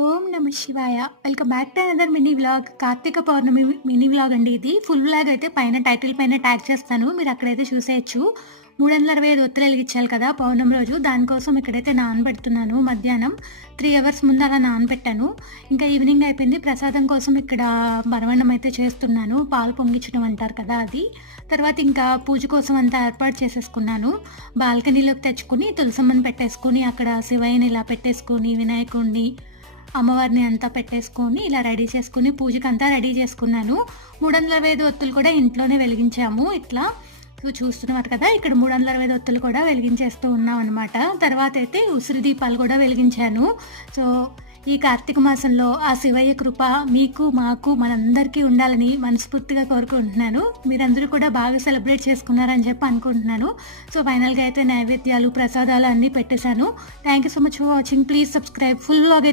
ఓం నమ శివాయ! Welcome back to another mini vlog. Karthika Pournami mini vlog అండి ఇది. ఫుల్ వ్లాగ్ అయితే పైన టైటిల్ పైన ట్యాగ్ చేస్తాను. మీరు అక్కడైతే చూసేయొచ్చు. 365 ఒత్తులు వెలిగించాలి కదా పౌర్ణమి రోజు. దానికోసం ఇక్కడైతే నానబెడుతున్నాను. మధ్యాహ్నం 3 అవర్స్ ముందు అలా నానబెట్టాను. ఇంకా ఈవినింగ్ అయిపోయింది. ప్రసాదం కోసం ఇక్కడ పరమాన్నం అయితే చేస్తున్నాను. పాలు పొంగించడం అంటారు కదా అది. తర్వాత ఇంకా పూజ కోసం అంతా ఏర్పాటు చేసేసుకున్నాను. బాల్కనీలోకి తెచ్చుకొని తులసమ్మని పెట్టేసుకొని, అక్కడ శివయ్యని ఇలా పెట్టేసుకొని, వినాయకుడిని, అమ్మవారిని అంతా పెట్టేసుకొని ఇలా రెడీ చేసుకొని పూజకంతా రెడీ చేసుకున్నాను. 325 ఒత్తులు కూడా ఇంట్లోనే వెలిగించాము. ఇట్లా చూస్తున్నారు కదా, ఇక్కడ 325 ఒత్తులు కూడా వెలిగించేస్తూ ఉన్నాం అనమాట. తర్వాత అయితే ఉసిరి దీపాలు కూడా వెలిగించాను. సో ఈ కార్తీక మాసంలో ఆ శివయ్య కృప మీకు, మాకు, మనందరికీ ఉండాలని మనస్ఫూర్తిగా కోరుకుంటున్నాను. మీరందరూ కూడా బాగా సెలబ్రేట్ చేసుకున్నారని చెప్పి అనుకుంటున్నాను. సో ఫైనల్గా అయితే నైవేద్యాలు, ప్రసాదాలు అన్నీ పెట్టేశాను. Thank you so much for watching. Please subscribe. Full vlog